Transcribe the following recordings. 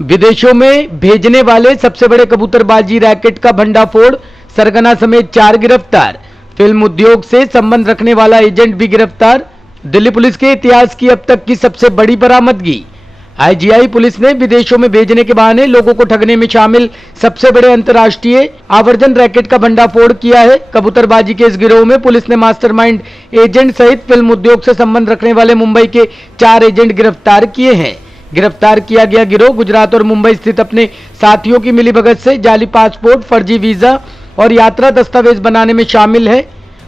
विदेशों में भेजने वाले सबसे बड़े कबूतरबाजी रैकेट का भंडाफोड़, सरगना समेत 4 गिरफ्तार। फिल्म उद्योग से संबंध रखने वाला एजेंट भी गिरफ्तार। दिल्ली पुलिस के इतिहास की अब तक की सबसे बड़ी बरामदगी। आईजीआई पुलिस ने विदेशों में भेजने के बहाने लोगों को ठगने में शामिल सबसे बड़े अंतर्राष्ट्रीय आवर्जन रैकेट का भंडाफोड़ किया है। कबूतरबाजी के इस गिरोह में पुलिस ने मास्टरमाइंड एजेंट सहित फिल्म उद्योग से संबंध रखने वाले मुंबई के 4 एजेंट गिरफ्तार किए हैं। गिरफ्तार किया गया गिरोह गुजरात और मुंबई स्थित अपने साथियों की मिलीभगत से जाली पासपोर्ट, फर्जी वीजा और यात्रा दस्तावेज बनाने में शामिल है।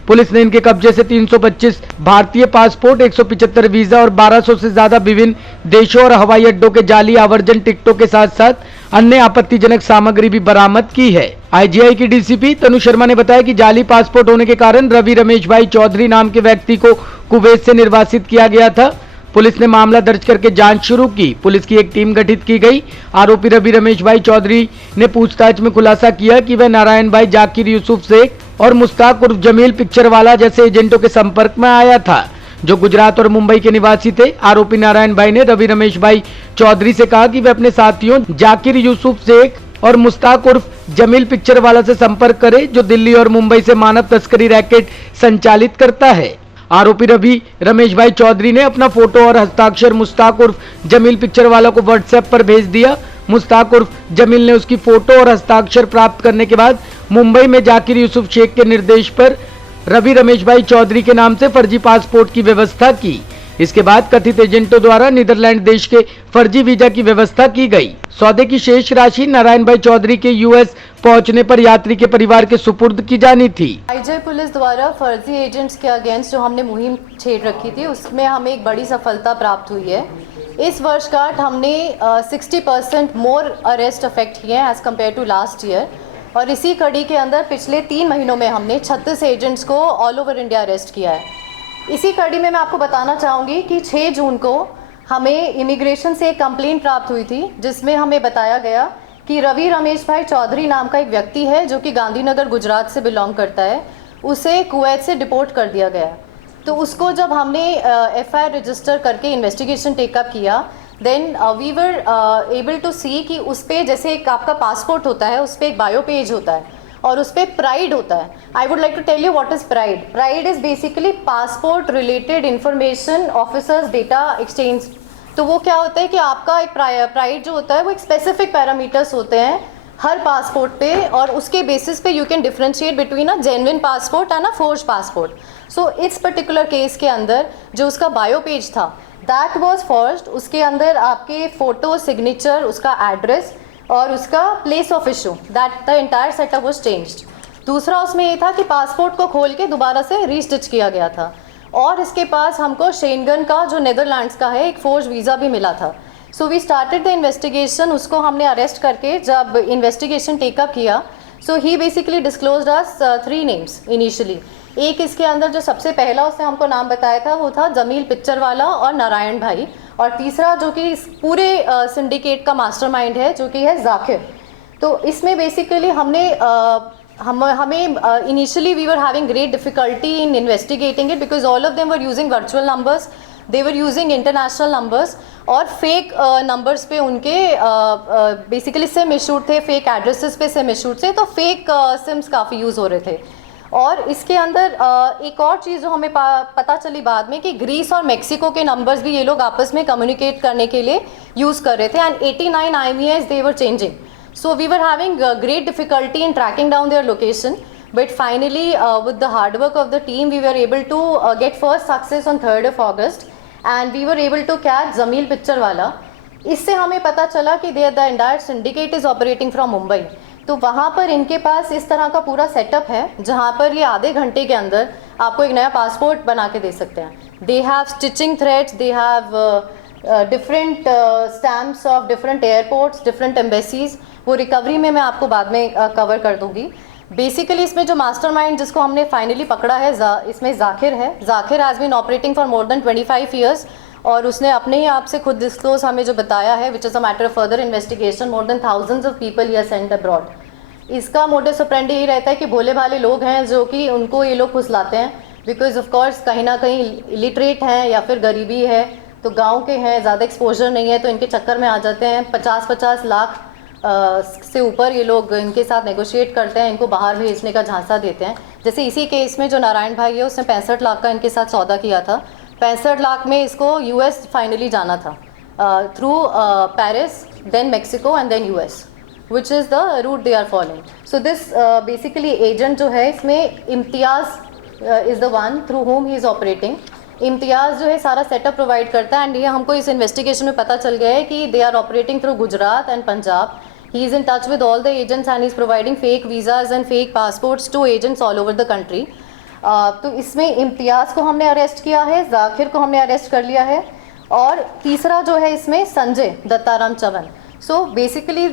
पुलिस ने इनके कब्जे से 325 भारतीय पासपोर्ट, 175 वीजा और 1200 से ज्यादा विभिन्न देशों और हवाई अड्डों के जाली आवर्जन टिकटों के साथ साथ अन्य आपत्तिजनक सामग्री भी बरामद की है। आईजीआई की डीसीपी तनु शर्मा ने बताया कि जाली पासपोर्ट होने के कारण रवि रमेश भाई चौधरी नाम के व्यक्ति को कुवैत से निर्वासित किया गया था। पुलिस ने मामला दर्ज करके जांच शुरू की। पुलिस की एक टीम गठित की गई। आरोपी रवि रमेश भाई चौधरी ने पूछताछ में खुलासा किया कि वह नारायण भाई जाकिर यूसुफ शेख और मुश्ताक उर्फ जमील पिक्चर वाला जैसे एजेंटों के संपर्क में आया था, जो गुजरात और मुंबई के निवासी थे। आरोपी नारायण भाई ने रवि रमेश भाई चौधरी से कहा कि वह अपने साथियों जाकिर यूसुफ शेख और मुश्ताक उर्फ जमील पिक्चर वाला से संपर्क करे, जो दिल्ली और मुंबई से मानव तस्करी रैकेट संचालित करता है। आरोपी रवि रमेश भाई चौधरी ने अपना फोटो और हस्ताक्षर मुश्ताक उर्फ जमील पिक्चर वाला को व्हाट्सएप पर भेज दिया। मुश्ताक उर्फ जमील ने उसकी फोटो और हस्ताक्षर प्राप्त करने के बाद मुंबई में जाकिर यूसुफ शेख के निर्देश पर रवि रमेश भाई चौधरी के नाम से फर्जी पासपोर्ट की व्यवस्था की। इसके बाद कथित एजेंटों द्वारा नीदरलैंड देश के फर्जी वीजा की व्यवस्था की गई। सौदे की शेष राशि नारायण भाई चौधरी के यूएस पहुंचने पर यात्री के परिवार के सुपुर्द की जानी थी। आईजीआई पुलिस द्वारा फर्जी एजेंट्स के अगेंस्ट जो हमने मुहिम छेड़ रखी थी, उसमें हमें एक बड़ी सफलता प्राप्त हुई है। इस वर्षगांठ हमने 60% मोर अरेस्ट अफेक्ट किए हैं as compare to last year. और इसी कड़ी के अंदर पिछले 3 महीनों में हमने 36 एजेंट्स को ऑल ओवर इंडिया अरेस्ट किया है। इसी कड़ी में मैं आपको बताना चाहूँगी कि 6 जून को हमें इमिग्रेशन से एक कंप्लेंट प्राप्त हुई थी, जिसमें हमें बताया गया कि रवि रमेश भाई चौधरी नाम का एक व्यक्ति है जो कि गांधीनगर गुजरात से बिलोंग करता है, उसे कुवैत से डिपोर्ट कर दिया गया। तो उसको जब हमने एफआईआर रजिस्टर करके इन्वेस्टिगेशन टेकअप किया, then we were able to see कि उस पर जैसे एक आपका पासपोर्ट होता है, उस पर एक बायो पेज होता है और उस पर प्राइड होता है। I would like to tell you what is pride. Pride is basically passport related information officers data exchange. तो वो क्या होता है कि आपका एक प्राइड जो होता है वो एक स्पेसिफिक पैरामीटर्स होते हैं हर पासपोर्ट पे, और उसके बेसिस पे you can differentiate between a genuine passport and a forge passport. So इस पर्टिकुलर केस के अंदर जो उसका बायो पेज था दैट वाज फॉर्ज्ड। उसके अंदर आपके फोटो, सिग्नेचर, उसका एड्रेस और उसका place of issue, that the entire setup was changed. दूसरा उसमें ये था कि पासपोर्ट को खोल के दोबारा से रीस्टिच किया गया था। और इसके पास हमको शेंगन का जो नेदरलैंड्स का है एक फोर्ज वीज़ा भी मिला था। So we started the investigation. उसको हमने अरेस्ट करके जब इन्वेस्टिगेशन टेकअप किया, so he basically disclosed us 3 names initially. एक इसके अंदर जो सबसे पहला उसने हमको नाम बताया था वो था जमील पिक्चर वाला और नारायण भाई, और तीसरा जो कि इस पूरे सिंडिकेट का मास्टरमाइंड है जो कि है जाकिर। तो इसमें बेसिकली हमने हमें initially we were having great difficulty in investigating it because all of them were using virtual numbers, they were using international numbers और फेक नंबर्स पे उनके बेसिकली सिम इशूड थे, फेक एड्रेसेस पे सिम इशूड थे, तो fake CIMS काफ़ी use हो रहे थे। और इसके अंदर एक और चीज़ जो हमें पता चली बाद में कि ग्रीस और मेक्सिको के नंबर्स भी ये लोग आपस में कम्युनिकेट करने के लिए यूज़ कर रहे थे, and 89 IMEIs they were changing. So we were having great difficulty in tracking down their location, but finally with the hard work of the team we were able to get first success on 3rd of August, and we were able to catch Zamil Picture wala. इससे हमें पता चला कि the entire syndicate is operating from Mumbai। तो वहाँ पर इनके पास इस तरह का पूरा सेटअप है जहाँ पर ये आधे घंटे के अंदर आपको एक नया पासपोर्ट बना के दे सकते हैं। They have stitching threads, they have different stamps of different airports, different embassies। वो रिकवरी में मैं आपको बाद में कवर कर दूंगी। बेसिकली इसमें जो मास्टरमाइंड जिसको हमने फाइनली पकड़ा है इसमें जाकिर है। Zakir has been operating for more than 25 years, और उसने अपने ही आप से खुद डिस्क्लोज हमें जो बताया है, which is a matter of further investigation, more than thousands of people he sent abroad. इसका मोटिव ऑपरेंडी यही रहता है कि भोले भाले लोग हैं जो कि उनको ये लोग फुसलाते हैं, बिकॉज ऑफ कोर्स कहीं ना कहीं इलिटरेट हैं या फिर गरीबी है, तो गांव के हैं, ज़्यादा एक्सपोजर नहीं है, तो इनके चक्कर में आ जाते हैं। 50-50 लाख से ऊपर ये लोग इनके साथ नेगोशिएट करते हैं, इनको बाहर भेजने का झांसा देते हैं। जैसे इसी केस में जो नारायण भाई है, उसने 65 लाख का इनके साथ सौदा किया था। 65 लाख में इसको यूएस फाइनली जाना था through Paris, then Mexico and then US, which is the route they are following. So this basically agent जो है, इसमें इम्तियाज़ is the one through whom he is operating. इम्तियाज़ जो है सारा सेटअप प्रोवाइड करता है, एंड ये हमको इस इन्वेस्टिगेशन में पता चल गया है कि they are operating through Gujarat and Punjab. He is in touch with all the agents and he is providing fake visas and fake passports to agents all over the country. तो इसमें इम्तियाज़ को हमने अरेस्ट किया है, जाकिर को हमने अरेस्ट कर लिया है, और तीसरा जो है इसमें Sanjay Dattaram Chyavan. So basically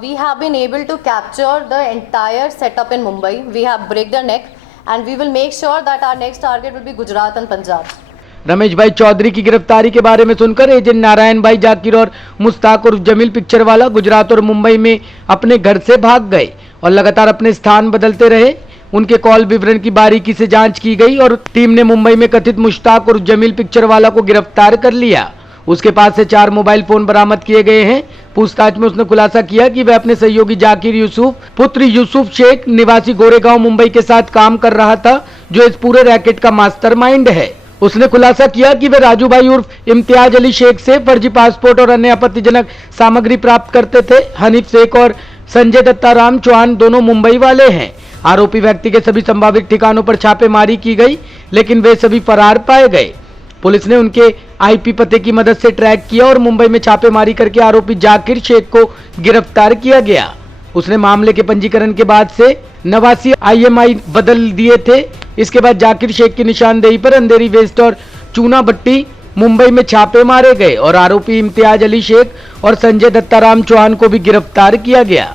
we have been able to capture the entire setup in Mumbai. We have break their neck and we will make sure that our next target will be Gujarat and Punjab. Ramesh भाई चौधरी की गिरफ्तारी के बारे में सुनकर agent Narayan भाई जाकिर और मुश्ताक उर्फ जमील पिक्चर वाला गुजरात और मुंबई में अपने घर से भाग गए और लगातार अपने स्थान बदलते रहे. उनके कॉल विवरण की बारीकी से जांच की गई और टीम ने मुंबई में कथित मुश्ताक उर्फ जमील पिक्चर वाला को गिरफ्तार कर लिया. उसके पास से 4 मोबाइल फोन बरामद किए गए हैं. पूछताछ में उसने खुलासा किया कि वह अपने सहयोगी जाकिर यूसुफ पुत्र यूसुफ शेख निवासी गोरेगांव मुंबई के साथ काम कर रहा था, जो इस पूरे रैकेट का मास्टरमाइंड है. उसने खुलासा किया कि वे राजू भाई उर्फ इम्तियाज अली शेख से फर्जी पासपोर्ट और अन्य आपत्तिजनक सामग्री प्राप्त करते थे. हनीफ शेख और संजय दत्ताराम चौहान दोनों मुंबई वाले हैं. आरोपी व्यक्ति के सभी संभावित ठिकानों पर छापेमारी की गई, लेकिन वे सभी फरार पाए गए. पुलिस ने उनके आईपी पते की मदद से ट्रैक किया और मुंबई में छापेमारी करके आरोपी जाकिर शेख को गिरफ्तार किया गया. उसने मामले के पंजीकरण के बाद से नवासी IMI बदल दिए थे. इसके बाद जाकिर शेख की निशानदेही पर अंधेरी वेस्ट और चूना भट्टी मुंबई में छापे मारे गए और आरोपी इम्तियाज अली शेख और संजय दत्ताराम चौहान को भी गिरफ्तार किया गया.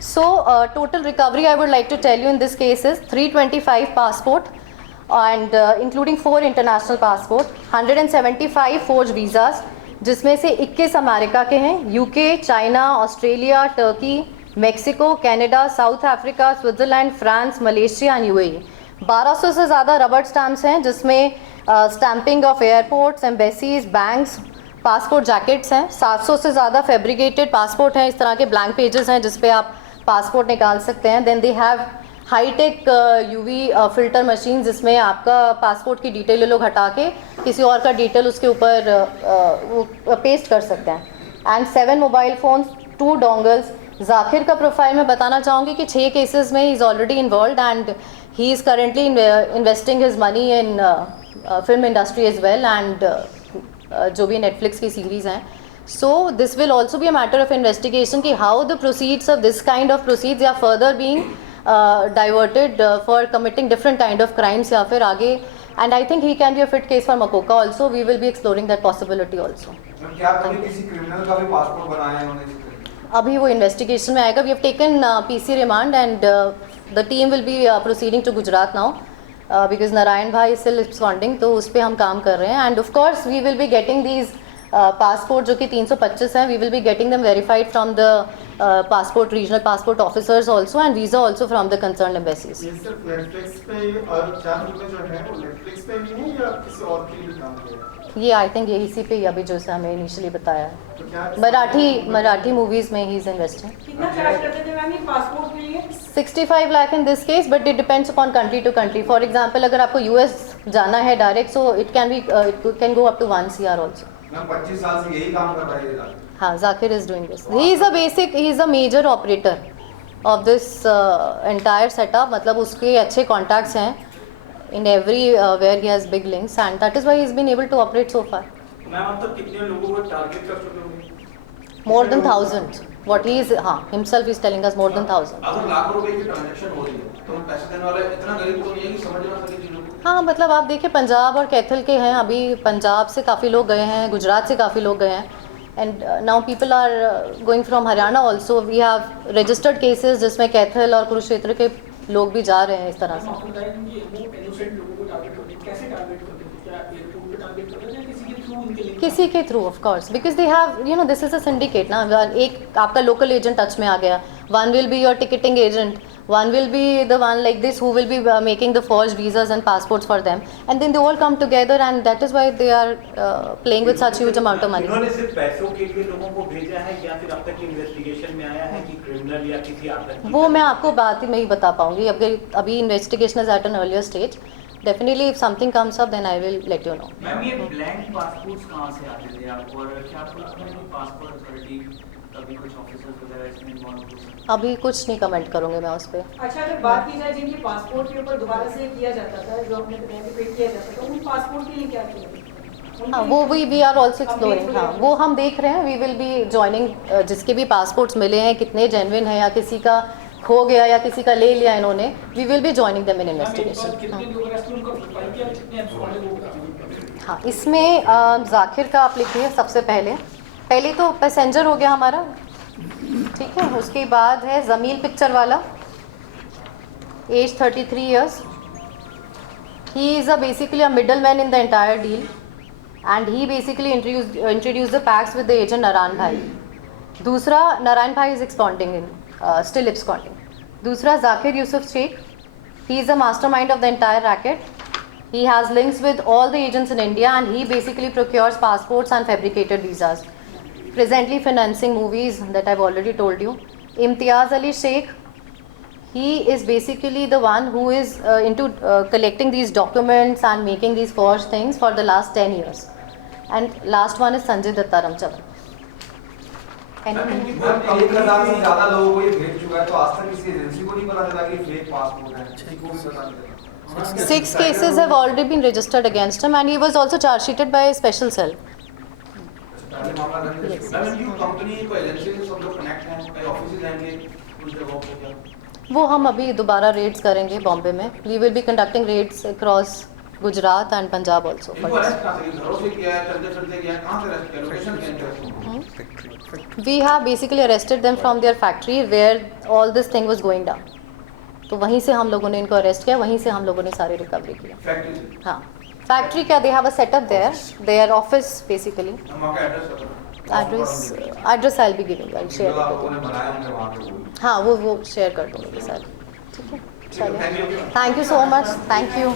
So total recovery I would like to tell you in this case is 325 passport and including 4 international passport, 175 forged visas, जिसमें से 21 अमेरिका के हैं, UK, China, Australia, Turkey, Mexico, Canada, south Africa, Switzerland, France, Malaysia and UAE. 1200 से ज़्यादा rubber stamps हैं, जिसमें stamping of airports, embassies, banks, passport jackets हैं. 700 से ज़्यादा फैब्रिकेटेड पासपोर्ट हैं, इस तरह के ब्लैंक पेजेस हैं जिस पे आप पासपोर्ट निकाल सकते हैं. Then they have high tech UV filter machine, जिसमें आपका पासपोर्ट की डिटेल ये लोग हटा के किसी और का डिटेल उसके ऊपर पेस्ट कर सकते हैं. And 7 mobile phones, 2 dongles. Zakir का प्रोफाइल मैं बताना चाहूँगी कि 6 केसेस में ही is already involved and he is currently investing his money in film industry as well, and जो भी नेटफ्लिक्स की सीरीज़ हैं. So this will also be a matter of investigation कि how the proceeds of this kind of proceeds are further being diverted for committing different kind of crimes या फिर आगे. And I think he can be a fit case for Makoka also. We will be exploring that possibility also. क्या कभी किसी criminal का भी passport बनाया है उन्होंने? अभी वो इन्वेस्टिगेशन में आएगा. We have taken PC remand and the team will be proceeding to Gujarat now because Narayan Bhai is still absconding, तो उस पर हम काम कर रहे हैं. And of course we will be getting these passport जो कि 325 हैं, we will be getting them verified from the passport regional passport officers also and visa also from the concern embassies. ये सिर्फ नेटफ्लिक्स पे और 4 रुपए जो है वो नेटफ्लिक्स पे भी है या किसी और के लिए काम कर रहे हैं? ये आई थिंक ये इसी पे अभी जो हमें इनिशियली बताया है. तो क्या मराठी मूवीज़ में ही इज़ इन्वेस्टिंग. कितना चार्ज करते थे मैम ये पासपोर्ट के लिए? 65 lakh in this case, but it depends upon country to country. For example अगर आपको US जाना है direct, so it can go up to 1 CR ऑल्सो. 25 साल से यही काम कर रहा है ये. हाँ, Zakir is doing this. He is a major operator of this entire setup. मतलब उसके अच्छे कॉन्टैक्ट्स हैं in everywhere he has big links and that is why he's been able to operate so far. Ma'am अब तक कितने लोगों को target कर चुके होंगे? More than 1000. What he is himself is telling us more than 1000. अगर लाखों रुपए की ट्रांजैक्शन हो रही है तो पैसे देने वाला इतना गरीब तो नहीं है कि समझ ना सके चीजों को. हाँ, मतलब आप देखिए पंजाब और कैथल के हैं. अभी पंजाब से काफ़ी लोग गए हैं, गुजरात से काफ़ी लोग गए हैं, and now people are going from Haryana also. We have registered cases जिसमें कैथल और कुरुक्षेत्र के लोग भी जा रहे हैं इस तरह से. किसी के through of course, because they have this is a syndicate ना. एक आपका लोकल एजेंट टच में आ गया, One will be your ticketing agent. One will be the one like this who will be making the forged visas and passports for them. And then they all come together, and that is why they are playing with such huge amount of money. इन्होंने सिर्फ पैसों के लिए लोगों को भेजा है या फिर अब तक इन्वेस्टिगेशन में आया है कि क्रिमिनल या किसी आतंकी? वो मैं आपको बात ही में ही बता पाऊंगी. अभी investigation is at an earlier stage. Definitely if something comes up then I will let you know. Ma'am ये ब्लैंक पासपोर्ट्स कहाँ से आते थे आपको, और क्या आपको लगता है कि पासपोर्ट अथॉरिटी कभी कुछ ऑफिसर्स वगैरह इसमें इन्वॉल्व हो सकते हैं? अभी कुछ नहीं कमेंट करूंगी मैं उस पर. अच्छा, अगर बात की जाए जिनके पासपोर्ट के ऊपर दोबारा से किया जाता था, जो आपने बताया कि पे किया जाता था, उन पासपोर्ट के लिए क्या किया? हाँ, वो वी आर ऑल्सो एक्सप्लोरिंग. हाँ, वो हम देख रहे हैं. We will be joining. जिसके भी पासपोर्ट्स मिले हैं कितने जेन्युइन है या किसी का खो गया या किसी का ले लिया इन्होंने, we will be joining them in investigation. हाँ, इसमें जाकिर का आप लिखिए सबसे पहले तो पैसेंजर हो गया हमारा, ठीक है. उसके बाद है जमील पिक्चर वाला, as 33 years. He is basically a middleman in the entire deal, and he basically introduced the packs with the agent Naran Bhai. दूसरा, Naran Bhai is still absconding. दूसरा, Zakir Yusuf Sheikh. He is the mastermind of the entire racket. He has links with all the agents in India, and he basically procures passports and fabricated visas. Presently financing movies that I've already told you. Imtiaz Ali Sheikh, he is basically the one who is into collecting these documents and making these forged things for the last 10 years. And last one is Sanjay Datta Ramchavan. Anything? 1,000 से ज्यादा लोगों को ये भेज चुका है, तो आज तक किसी एजेंसी को नहीं पता चला कि फेक पासपोर्ट है? किसी को भी पता नहीं चला. 6 cases have already been registered against him, and he was also charge sheeted by a special cell. Company को एजेंसी से सब लोग कनेक्ट हैं, कई ऑफिस जाएंगे कुछ जगहों पे क्या? वो हम अभी दोबारा रेड्स करेंगे बॉम्बे में. We will be conducting raids across Gujarat and Punjab also. इनको अरेस्ट कहाँ से किया? घरों से किया है, चलते किया है, कहाँ से अरेस्ट किया? लोकेशन क्या है? We have basically arrested them from their factory where all this thing was going down. तो वहीं से हम लोगों ने इनको अरेस्ट किया, वहीं से हम लोगों ने सारी रिकवरी किया. फैक्ट्री से? हाँ, फैक्ट्री क्या, they have a setup their office basically. हम आपका एड्रेस बताओ. Address I will be giving, I will share. लोगों ने बनाया होंगे वहाँ पे वो. हाँ, वो शेयर कर दूँगी सर. ठीक है, चलिए. Thank you so much. Thank you.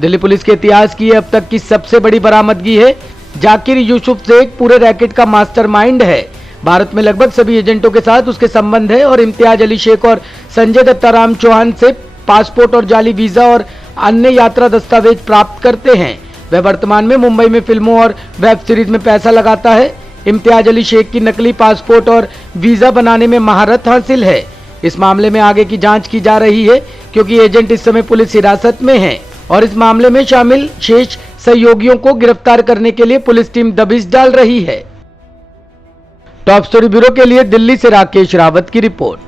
Delhi police के इतिहास की अब तक की सबसे बड़ी बरामदगी है. जाकिर यूसुफ शेख पूरे रैकेट का मास्टरमाइंड है. भारत में लगभग सभी एजेंटों के साथ उसके संबंध है और इम्तियाज अली शेख और संजय दत्ताराम चौहान से पासपोर्ट और जाली वीजा और अन्य यात्रा दस्तावेज प्राप्त करते हैं. वह वर्तमान में मुंबई में फिल्मों और वेब सीरीज में पैसा लगाता है. इम्तियाज अली शेख की नकली पासपोर्ट और वीजा बनाने में महारत हासिल है. इस मामले में आगे की जांच की जा रही है क्योंकि एजेंट इस समय पुलिस हिरासत में हैं और इस मामले में शामिल शेष सहयोगियों को गिरफ्तार करने के लिए पुलिस टीम दबिश डाल रही है. टॉप स्टोरी ब्यूरो के लिए दिल्ली से राकेश रावत की रिपोर्ट.